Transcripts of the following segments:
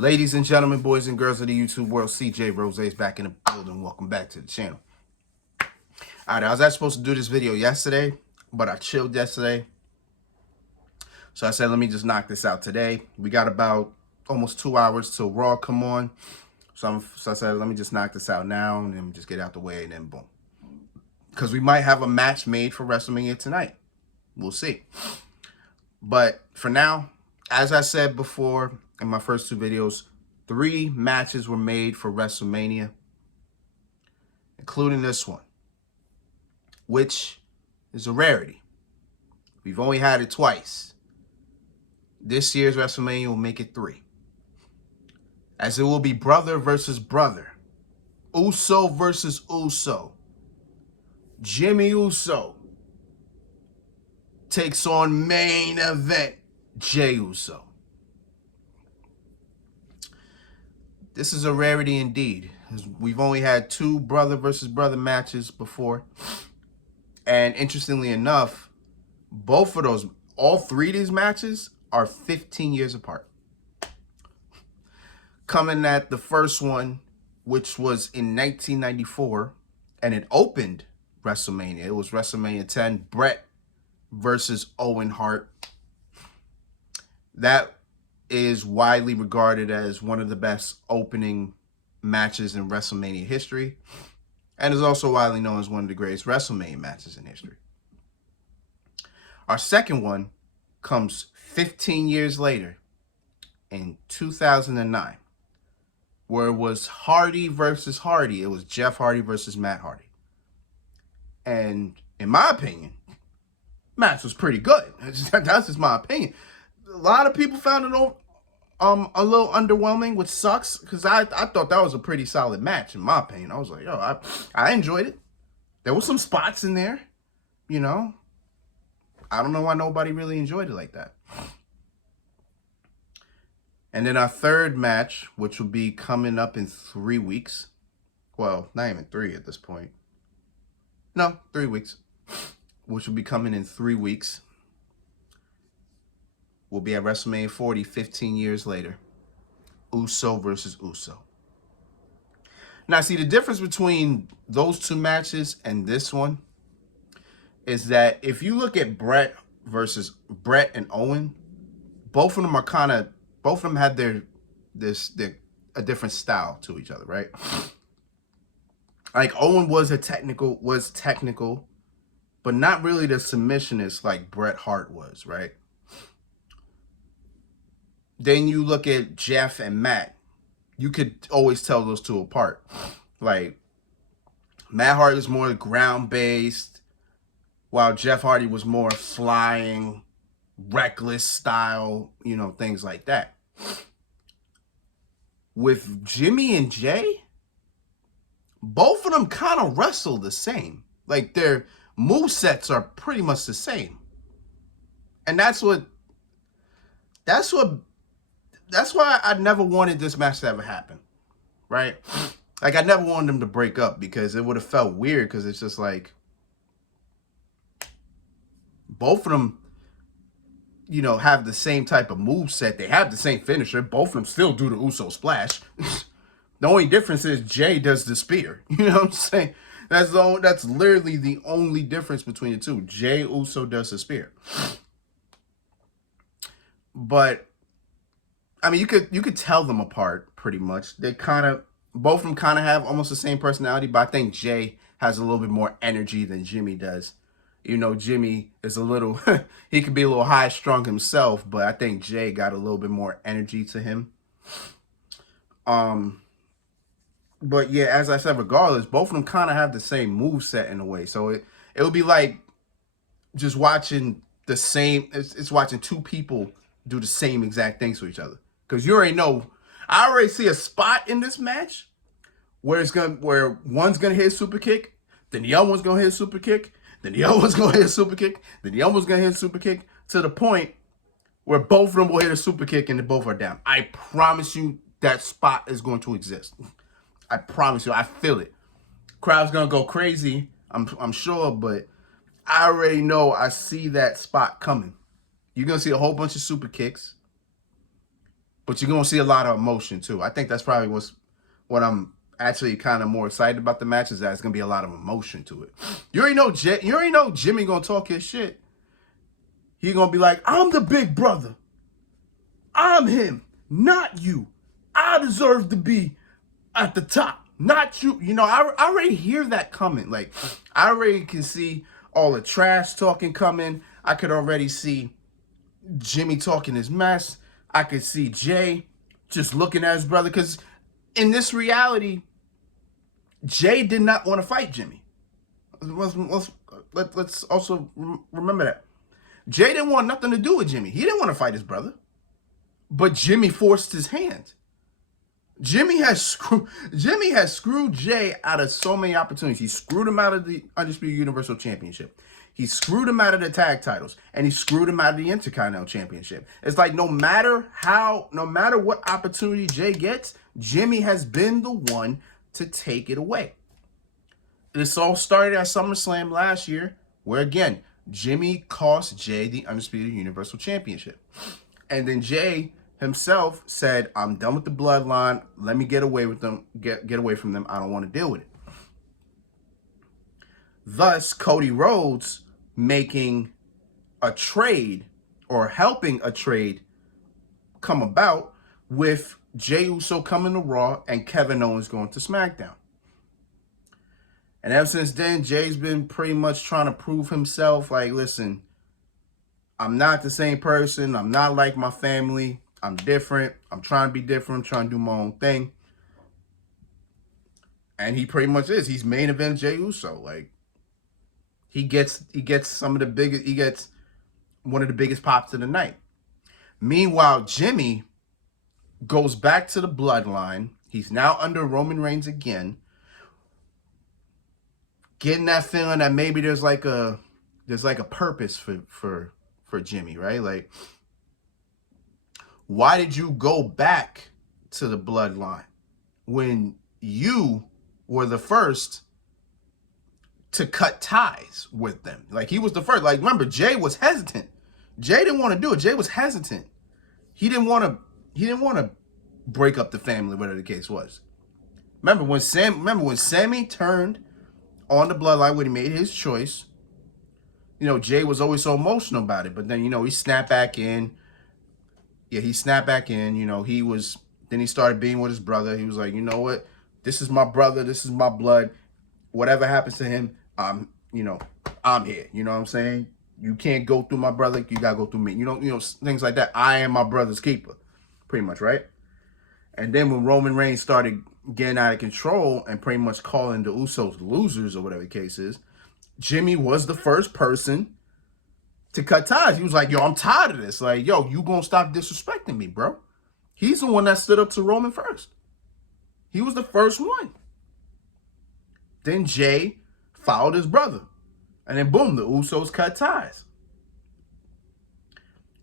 Ladies and gentlemen, boys and girls of the YouTube world, CJ Rose is back in the building. Welcome back to the channel. Alright, I was actually supposed to do this video yesterday, but I chilled yesterday. So I said, let me just knock this out today. We got about almost 2 hours till Raw come on. So I said, let me just knock this out now and then just get out the way and then boom. Because we might have a match made for Wrestlemania tonight. We'll see. But for now, as I said before in my first two videos, 3 matches were made for WrestleMania, including this one, which is a rarity. We've only had it twice. This year's WrestleMania will make it 3. As it will be brother versus brother. Uso versus Uso. Jimmy Uso takes on main event Jey Uso. This is a rarity indeed. We've only had 2 brother versus brother matches before. And interestingly enough, all 3 of these matches are 15 years apart. Coming at the first one, which was in 1994, and it opened WrestleMania. It was WrestleMania 10, Bret versus Owen Hart. That is widely regarded as one of the best opening matches in WrestleMania history, and is also widely known as one of the greatest WrestleMania matches in history. Our second one comes 15 years later in 2009, where it was Hardy versus Hardy. It was Jeff Hardy versus Matt Hardy. And in my opinion, match was pretty good. That's just my opinion. A lot of people found it a little underwhelming, which sucks, because I thought that was a pretty solid match, in my opinion. I was like, yo, I enjoyed it. There were some spots in there, you know. I don't know why nobody really enjoyed it like that. And then our third match, which will be coming up in 3 weeks. Well, not even 3 at this point. No, 3 weeks. Which will be coming in 3 weeks. We'll be at WrestleMania 40, 15 years later. Uso versus Uso. Now, see, the difference between those 2 matches and this one is that if you look at Bret versus Bret and Owen, both of them have a different style to each other, right? Like Owen was technical, but not really the submissionist like Bret Hart was, right? Then you look at Jeff and Matt. You could always tell those 2 apart. Like, Matt Hardy was more ground-based, while Jeff Hardy was more flying, reckless style, you know, things like that. With Jimmy and Jay, both of them kind of wrestle the same. Like, their movesets are pretty much the same. And that's why I never wanted this match to ever happen, right? Like, I never wanted them to break up, because it would have felt weird, because it's just like, both of them, you know, have the same type of moveset. They have the same finisher. Both of them still do the Uso splash. The only difference is Jay does the spear. You know what I'm saying? That's literally the only difference between the 2. Jay Uso does the spear. But I mean, you could tell them apart pretty much. Both of them kind of have almost the same personality, but I think Jay has a little bit more energy than Jimmy does. You know, Jimmy is a little, he could be a little high-strung himself, but I think Jay got a little bit more energy to him. But yeah, as I said, regardless, both of them kind of have the same moveset in a way. So it would be like just watching the same, it's watching 2 people do the same exact things to each other. Because you already know, I already see a spot in this match where one's gonna hit a super kick, then the other one's gonna hit a super kick, then the other one's gonna hit a super kick, then the other one's gonna hit a super kick, to the point where both of them will hit a super kick and they both are down. I promise you that spot is going to exist. I promise you, I feel it. Crowd's gonna go crazy, I'm sure, but I already know, I see that spot coming. You're going to see a whole bunch of super kicks. but you're gonna see a lot of emotion too. I think that's probably what I'm actually kind of more excited about the match, is that it's gonna be a lot of emotion to it. You already know Jimmy gonna talk his shit. He gonna be like, I'm the big brother. I'm him, not you. I deserve to be at the top, not you. You know, I already hear that coming. Like, I already can see all the trash talking coming. I could already see Jimmy talking his mess. I could see Jay just looking at his brother, because in this reality, Jay did not want to fight Jimmy. Let's also remember that. Jay didn't want nothing to do with Jimmy. He didn't want to fight his brother. But Jimmy forced his hand. Jimmy has screwed Jay out of so many opportunities. He screwed him out of the Undisputed Universal Championship. He screwed him out of the tag titles. And he screwed him out of the Intercontinental Championship. It's like no matter what opportunity Jay gets, Jimmy has been the one to take it away. This all started at SummerSlam last year, where again, Jimmy cost Jay the Undisputed Universal Championship. And then Jay himself said, I'm done with the bloodline. Let me get away with them. Get away from them. I don't want to deal with it. Thus, Cody Rhodes making a trade, or helping a trade come about, with Jey Uso coming to Raw and Kevin Owens going to SmackDown. And ever since then, Jay's been pretty much trying to prove himself. Like, listen, I'm not the same person. I'm not like my family. I'm different. I'm trying to be different. I'm trying to do my own thing. And he pretty much is. He's main event Jey Uso. Like, he gets some of the biggest, he gets one of the biggest pops of the night. Meanwhile, Jimmy goes back to the bloodline. He's now under Roman Reigns again. Getting that feeling that maybe there's like a purpose for Jimmy, right? Like, why did you go back to the bloodline when you were the first to cut ties with them? Like, he was the first. Like, remember, Jay was hesitant. Jay didn't want to do it. Jay was hesitant. He didn't want to break up the family, whatever the case was. Remember when Sammy turned on the bloodline, when he made his choice, you know, Jay was always so emotional about it. But then, you know, he snapped back in. Yeah, he snapped back in. You know, then he started being with his brother. He was like, you know what? This is my brother. This is my blood. Whatever happens to him, I'm here. You know what I'm saying? You can't go through my brother. You got to go through me. You know, things like that. I am my brother's keeper. Pretty much, right? And then when Roman Reigns started getting out of control and pretty much calling the Usos losers, or whatever the case is, Jimmy was the first person to cut ties. He was like, yo, I'm tired of this. Like, yo, you gonna stop disrespecting me, bro? He's the one that stood up to Roman first. He was the first one. Then Jay followed his brother. And then boom, the Usos cut ties.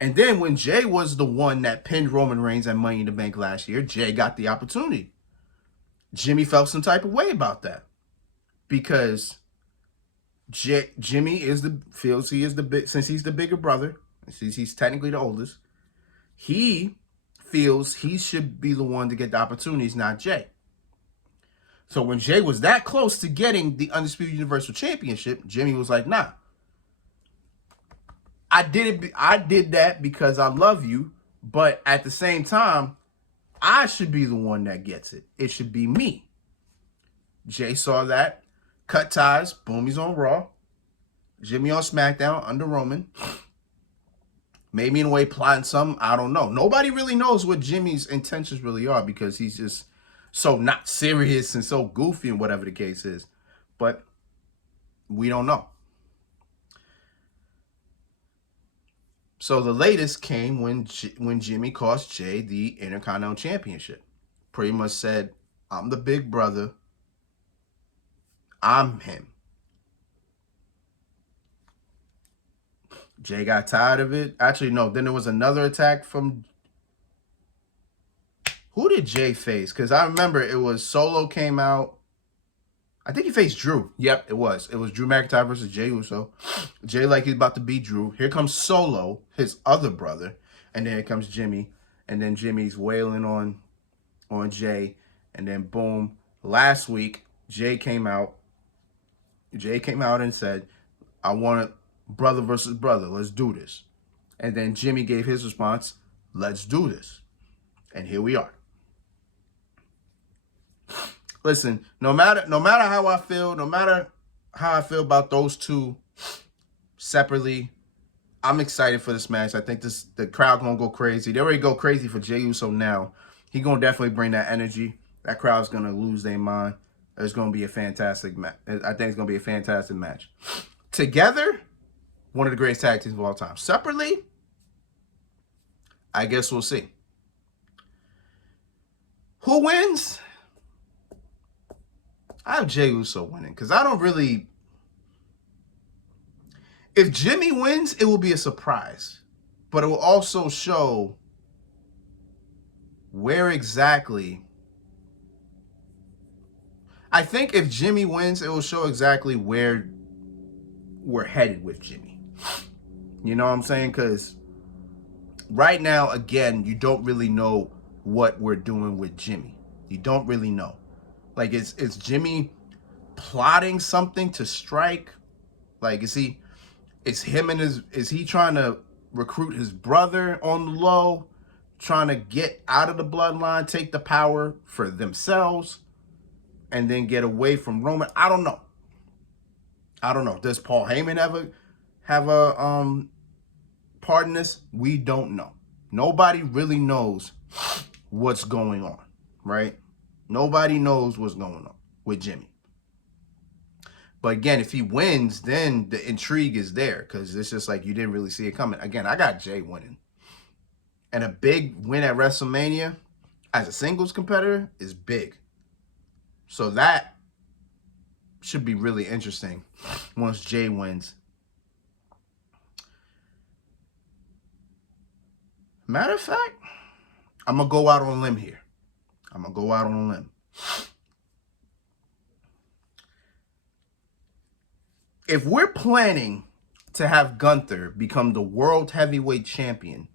And then when Jay was the one that pinned Roman Reigns at Money in the Bank last year, Jay got the opportunity. Jimmy felt some type of way about that, because Jimmy feels he is since he's the bigger brother, since he's technically the oldest, he feels he should be the one to get the opportunities, not Jay. So when Jay was that close to getting the Undisputed Universal Championship, Jimmy was like, nah. I did that because I love you, but at the same time, I should be the one that gets it. It should be me. Jay saw that, cut ties, boom, he's on Raw. Jimmy on SmackDown under Roman. Maybe in a way plotting something, I don't know. Nobody really knows what Jimmy's intentions really are, because he's just so not serious and so goofy and whatever the case is. But we don't know. So the latest came when Jimmy cost Jay the Intercontinental Championship. Pretty much said, I'm the big brother. I'm him. Jay got tired of it. Actually, no. Then there was another attack from... Who did Jay face? Because I remember it was Solo came out. I think he faced Drew. Yep, it was. It was Drew McIntyre versus Jey Uso. Jay like he's about to beat Drew. Here comes Solo, his other brother. And then here comes Jimmy. and then Jimmy's wailing on Jay, and then boom, last week Jay came out. Jay came out and said, "I want brother versus brother. Let's do this." And then Jimmy gave his response, "Let's do this." And here we are. Listen, no matter how I feel, no matter how I feel about those two separately, I'm excited for this match. I think the crowd gonna go crazy. They already go crazy for Jey Uso now. He gonna definitely bring that energy. That crowd's gonna lose their mind. It's gonna be a fantastic match. I think it's gonna be a fantastic match. Together, one of the greatest tag teams of all time. Separately, I guess we'll see. Who wins? I have Jey Uso winning because I don't really. If Jimmy wins, it will be a surprise, but it will also show where exactly. I think if Jimmy wins, it will show exactly where we're headed with Jimmy. You know what I'm saying? Because right now, again, you don't really know what we're doing with Jimmy. You don't really know. Like, is Jimmy plotting something to strike? Like, is he trying to recruit his brother on the low, trying to get out of the bloodline, take the power for themselves, and then get away from Roman? I don't know. Does Paul Heyman have a part in this? We don't know. Nobody really knows what's going on, right? Nobody knows what's going on with Jimmy. But again, if he wins, then the intrigue is there because it's just like you didn't really see it coming. Again, I got Jay winning. And a big win at WrestleMania as a singles competitor is big. So that should be really interesting once Jay wins. Matter of fact, I'm going to go out on a limb here. If we're planning to have Gunther become the world heavyweight champion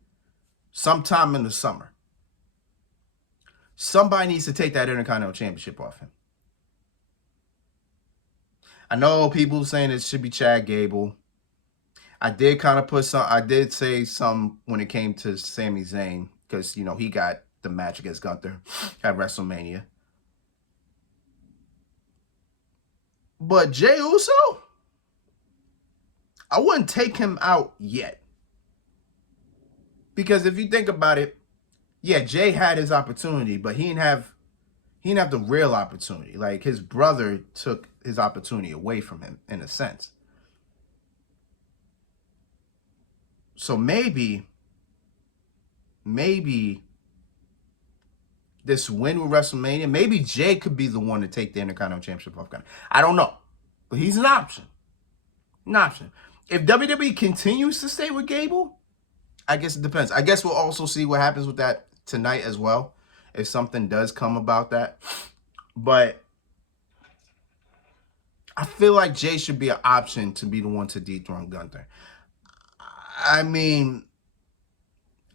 sometime in the summer, somebody needs to take that Intercontinental Championship off him. I know people saying it should be Chad Gable. I did say some when it came to Sami Zayn because, you know, he got the match against Gunther at WrestleMania. But Jey Uso, I wouldn't take him out yet. Because if you think about it, yeah, Jay had his opportunity, but he didn't have the real opportunity. Like, his brother took his opportunity away from him, in a sense. So maybe this win with WrestleMania, maybe Jay could be the one to take the Intercontinental Championship off Gunther. I don't know. But he's an option. If WWE continues to stay with Gable, I guess it depends. I guess we'll also see what happens with that tonight as well, if something does come about that. But I feel like Jay should be an option to be the one to dethrone Gunther. I mean,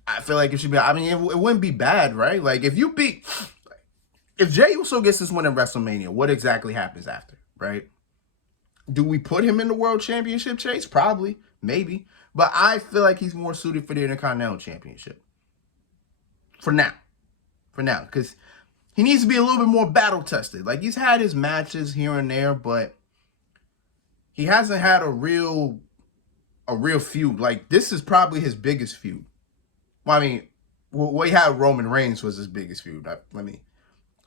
I feel like it should be. I mean, it wouldn't be bad, right? Like, if Jey Uso gets this win in WrestleMania, what exactly happens after, right? Do we put him in the World Championship chase? Probably, maybe. But I feel like he's more suited for the Intercontinental Championship. For now. Because he needs to be a little bit more battle-tested. Like, he's had his matches here and there, but he hasn't had a real feud. Like, this is probably his biggest feud. Well, I mean, what he had with Roman Reigns was his biggest feud. Let me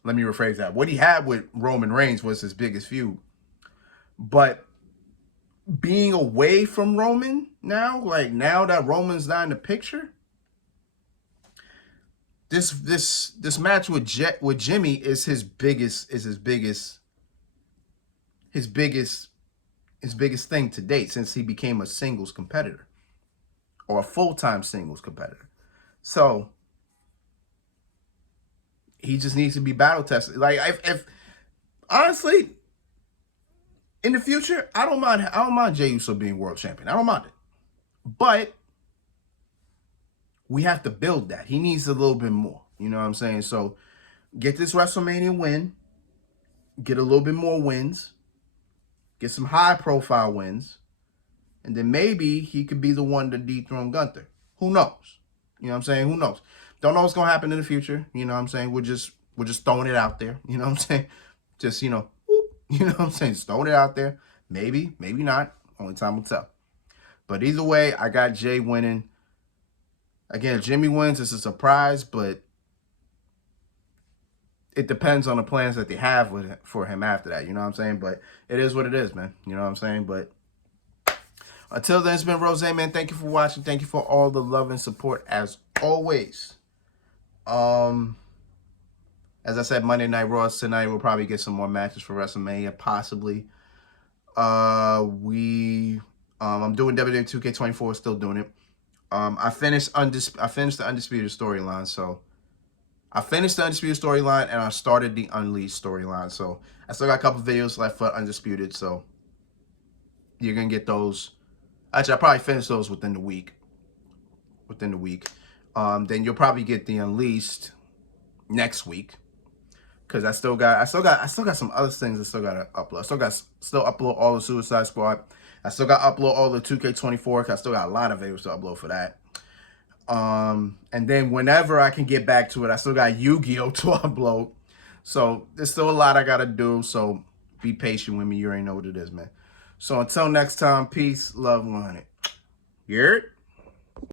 rephrase that. What he had with Roman Reigns was his biggest feud. But being away from Roman now, like, now that Roman's not in the picture, this match with Jimmy is his biggest thing to date since he became a singles competitor or a full-time singles competitor. So he just needs to be battle tested. Like, if honestly, in the future, I don't mind Jey Uso being world champion. I don't mind it. But we have to build that. He needs a little bit more. You know what I'm saying? So get this WrestleMania win, get a little bit more wins, get some high profile wins, and then maybe he could be the one to dethrone Gunther. Who knows? You know what I'm saying? Who knows? Don't know what's gonna happen in the future. You know what I'm saying? We're just throwing it out there. You know what I'm saying? Just, whoop, you know what I'm saying? Just throwing it out there. Maybe, maybe not. Only time will tell. But either way, I got Jay winning. Again, if Jimmy wins, it's a surprise, but it depends on the plans that they have for him after that. You know what I'm saying? But it is what it is, man. You know what I'm saying? But until then, it's been Rose, man. Thank you for watching. Thank you for all the love and support as always. As I said, Monday Night Raw tonight. We'll probably get some more matches for WrestleMania, possibly. I'm doing WWE 2K24, still doing it. I finished the Undisputed storyline, so I finished the Undisputed storyline and I started the Unleashed storyline. So I still got a couple videos left for Undisputed, so you're gonna get those. Actually, I'll probably finish those within the week. Then you'll probably get the Unleashed next week. Cause I still got some other things I still gotta upload. I still upload all the Suicide Squad. I still got to upload all the 2K24. Cause I still got a lot of videos to upload for that. And then whenever I can get back to it, I still got Yu-Gi-Oh to upload. So there's still a lot I gotta do. So be patient with me. You already know what it is, man. So until next time, peace, love, 100. You heard?